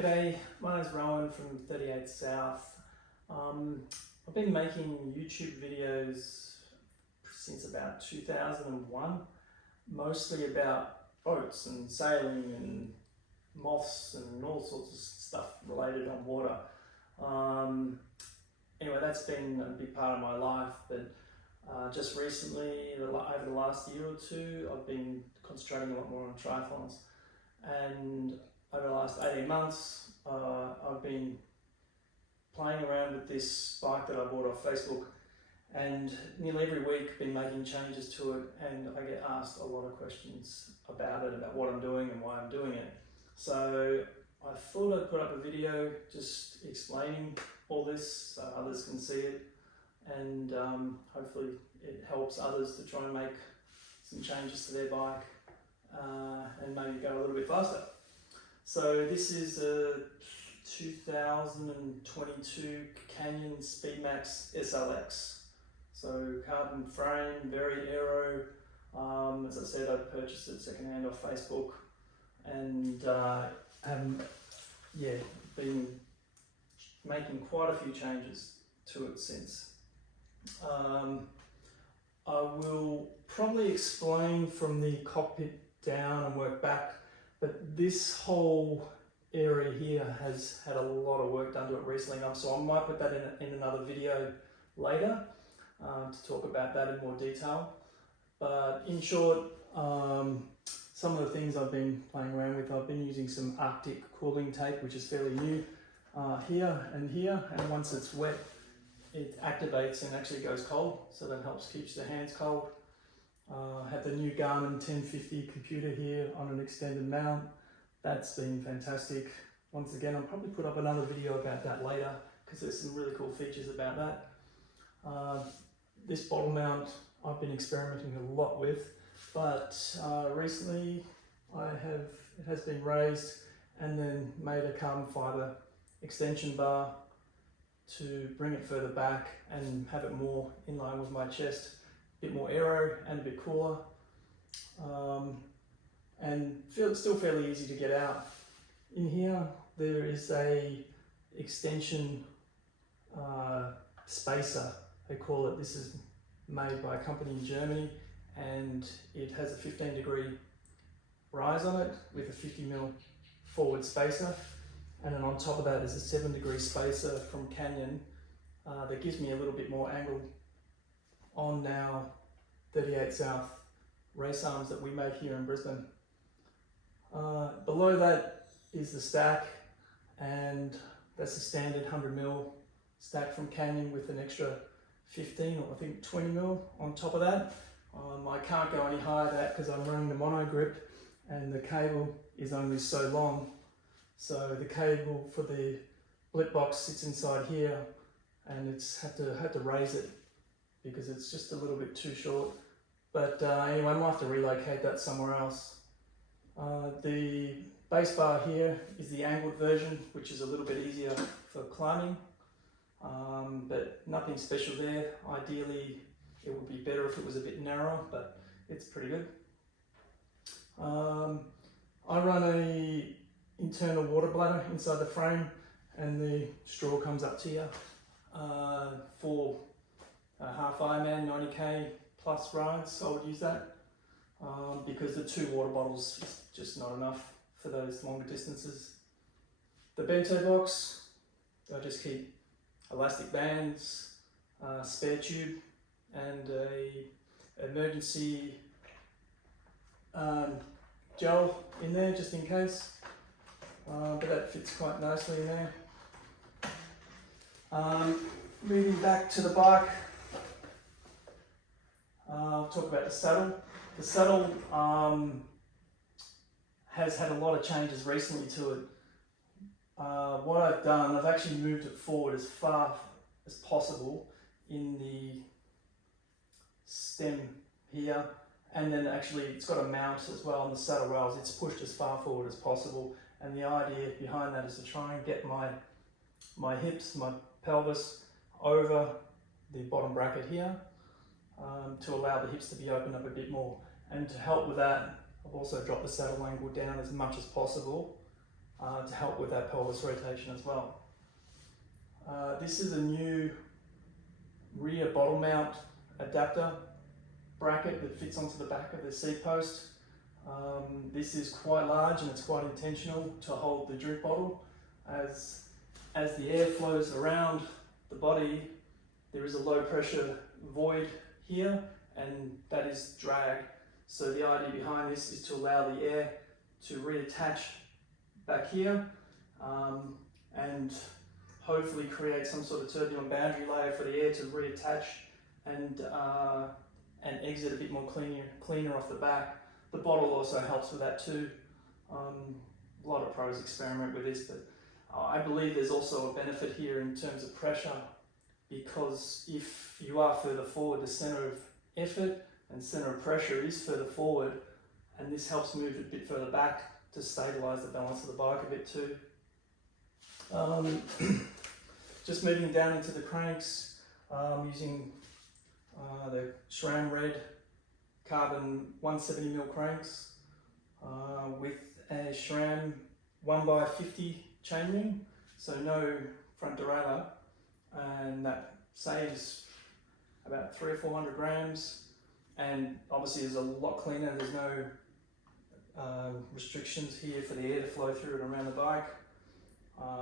G'day, my name's Rowan from 38 South. I've been making YouTube videos since about 2001, mostly about boats and sailing and moths and all sorts of stuff related on water. Anyway, that's been a big part of my life, but just recently, over the last year or two, I've been concentrating a lot more on triathlons. And over the last 18 months, I've been playing around with this bike that I bought off Facebook, and nearly every week been making changes to it, and I get asked a lot of questions about it, about what I'm doing and why I'm doing it. So I thought I'd put up a video just explaining all this so others can see it, and hopefully it helps others to try and make some changes to their bike and maybe go a little bit faster. So this is a 2022 Canyon Speedmax SLX. So carbon frame, very Aero. As I said, I purchased it secondhand off Facebook, and been making quite a few changes to it since. I will probably explain from the cockpit down and work back, but this whole area here has had a lot of work done to it recently, so I might put that in another video later to talk about that in more detail. But in short, some of the things I've been playing around with, I've been using some Arctic cooling tape, which is fairly new, here, and once it's wet, it activates and actually goes cold, so that helps keeps the hands cold. Have the new Garmin 1050 computer here on an extended mount. That's been fantastic. Once again, I'll probably put up another video about that later, because there's some really cool features about that. This bottle mount I've been experimenting a lot with, but recently it has been raised and then made a carbon fiber extension bar to bring it further back and have it more in line with my chest, a bit more aero and a bit cooler, and still fairly easy to get out. In here there is a extension spacer, they call it. This is made by a company in Germany, and it has a 15-degree rise on it with a 50mm forward spacer. And then on top of that is a 7-degree spacer from Canyon that gives me a little bit more angle on now 38 South race arms that we make here in Brisbane. Below that is the stack, and that's a standard 100mm stack from Canyon with an extra 15 or I think 20mm on top of that. I can't go any higher than that because I'm running the mono grip and the cable is only so long. So the cable for the blip box sits inside here, and it's had to raise it because it's just a little bit too short. But anyway, I might have to relocate that somewhere else. The base bar here is the angled version, which is a little bit easier for climbing, but nothing special there. Ideally, it would be better if it was a bit narrower, but it's pretty good. I run a internal water bladder inside the frame, and the straw comes up to you for a half Ironman 90k plus rides. I would use that because the 2 water bottles is just not enough for those longer distances. The bento box, I just keep elastic bands, spare tube, and a emergency gel in there just in case. But that fits quite nicely in there. Moving back to the bike, I'll talk about the saddle. The saddle has had a lot of changes recently to it. What I've done, I've actually moved it forward as far as possible in the stem here, and then actually it's got a mount as well on the saddle rails. It's pushed as far forward as possible. And the idea behind that is to try and get my hips, my pelvis over the bottom bracket here, to allow the hips to be opened up a bit more. And to help with that, I've also dropped the saddle angle down as much as possible to help with that pelvis rotation as well. This is a new rear bottle mount adapter bracket that fits onto the back of the seat post. This is quite large and it's quite intentional to hold the drink bottle. As the air flows around the body, there is a low pressure void here, and that is drag. So the idea behind this is to allow the air to reattach back here and hopefully create some sort of turbulent boundary layer for the air to reattach and exit a bit more cleaner off the back. The bottle also helps with that too. A lot of pros experiment with this, but I believe there's also a benefit here in terms of pressure, because if you are further forward, the center of effort and center of pressure is further forward, and this helps move it a bit further back to stabilize the balance of the bike a bit too. Just moving down into the cranks, using the SRAM Red carbon 170mm cranks with a SRAM 1x50 chainring, so no front derailleur, and that saves about 300 or 400 grams, and obviously is a lot cleaner. There's no restrictions here for the air to flow through and around the bike.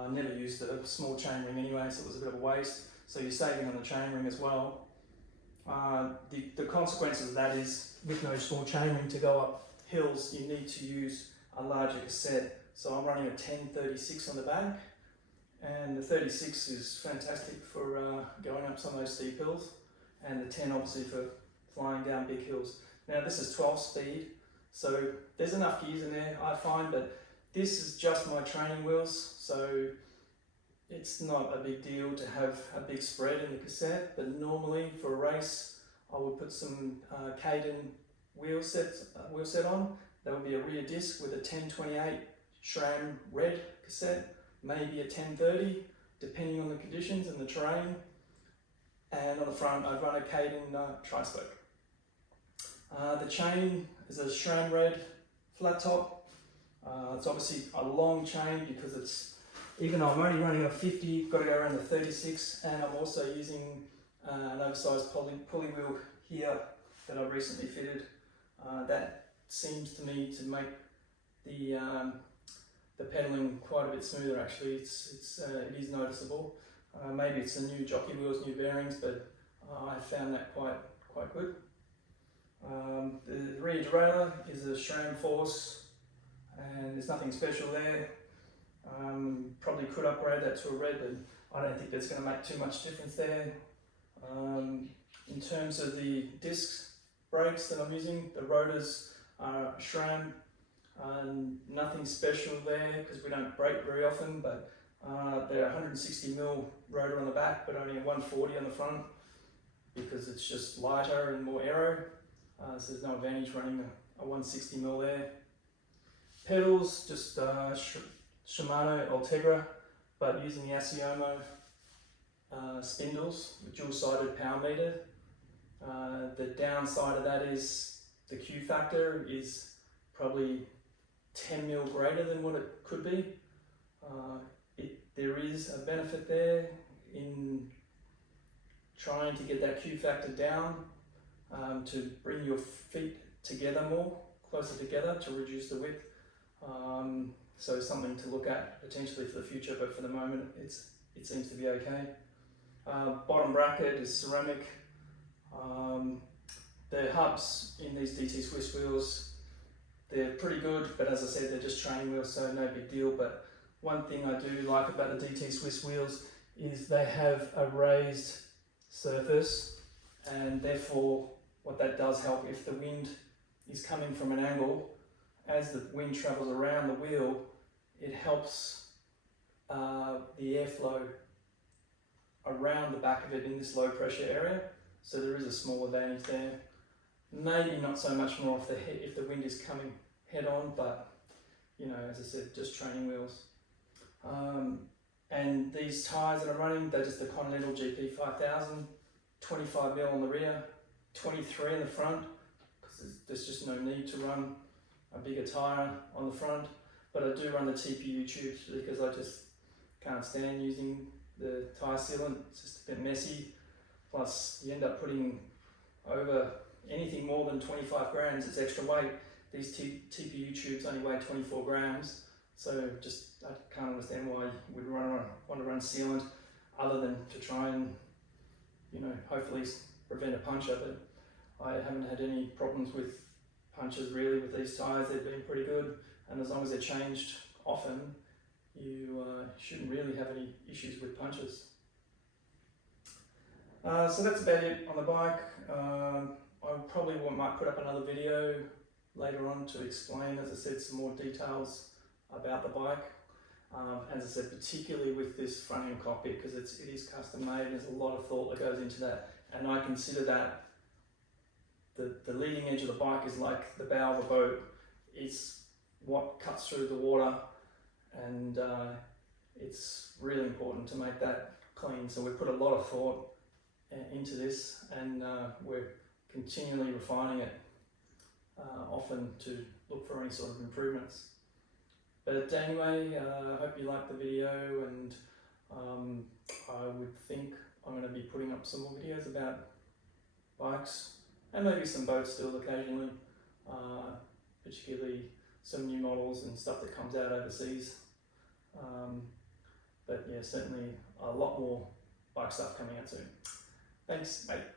Never used a small chainring anyway, so it was a bit of a waste, so you're saving on the chainring as well. The consequences of that is, with no small chainring to go up hills, you need to use a larger cassette. So I'm running a 1036 on the back, and the 36 is fantastic for going up some of those steep hills, and the 10 obviously for flying down big hills. Now this is 12 speed, so there's enough gears in there, I find, but this is just my training wheels, so it's not a big deal to have a big spread in the cassette. But normally for a race, I would put some Canyon wheel set on. That would be a rear disc with a 1028 SRAM Red cassette, maybe a 1030, depending on the conditions and the terrain. And on the front, I'd run a Canyon tri-spoke. The chain is a SRAM Red flat top. It's obviously a long chain because it's, even though I'm only running a 50, got to go around the 36, and I'm also using an oversized pulley wheel here that I've recently fitted. That seems to me to make the pedaling quite a bit smoother. Actually, it is noticeable. Maybe it's the new jockey wheels, new bearings, but I found that quite good. The rear derailleur is a SRAM Force, and there's nothing special there. Probably could upgrade that to a red, but I don't think that's going to make too much difference there. In terms of the disc brakes that I'm using, the rotors are SRAM. Nothing special there because we don't brake very often, but they're 160mm rotor on the back, but only a 140 on the front because it's just lighter and more aero. So there's no advantage running a 160mm there. Pedals, just Shimano Ultegra, but using the Asiomo spindles with dual-sided power meter. The downside of that is the Q factor is probably 10mm greater than what it could be. There is a benefit there in trying to get that Q factor down to bring your feet together more, closer together to reduce the width. So something to look at potentially for the future, but for the moment it seems to be okay. Bottom bracket is ceramic. The hubs in these DT Swiss wheels, they're pretty good, but as I said, they're just training wheels, so no big deal. But one thing I do like about the DT Swiss wheels is they have a raised surface, and therefore what that does help, if the wind is coming from an angle, as the wind travels around the wheel, it helps the airflow around the back of it in this low pressure area. So there is a small advantage there. Maybe not so much more if the wind is coming head on, but you know, as I said, just training wheels. And these tyres that I'm running, they're just the Continental GP 5000, 25mm on the rear, 23 in the front, because there's just no need to run a bigger tyre on the front. but I do run the TPU tubes because I just can't stand using the tyre sealant. It's just a bit messy. Plus, you end up putting over anything more than 25 grams, it's extra weight. These TPU tubes only weigh 24 grams, so just I can't understand why you would want to run sealant other than to try and, you know, hopefully prevent a puncture. But I haven't had any problems with punctures really with these tyres. They've been pretty good, and as long as they're changed often, you shouldn't really have any issues with punctures. So that's about it on the bike. I probably might put up another video later on to explain, as I said, some more details about the bike. As I said, particularly with this front end cockpit, because it is custom made. There's a lot of thought that goes into that, and I consider that the leading edge of the bike is like the bow of a boat. It's what cuts through the water, and it's really important to make that clean. So we put a lot of thought into this, and we're continually refining it, often to look for any sort of improvements. But anyway, I hope you liked the video, and I would think I'm going to be putting up some more videos about bikes and maybe some boats still occasionally, particularly some new models and stuff that comes out overseas. But yeah, certainly a lot more bike stuff coming out soon. Thanks, mate.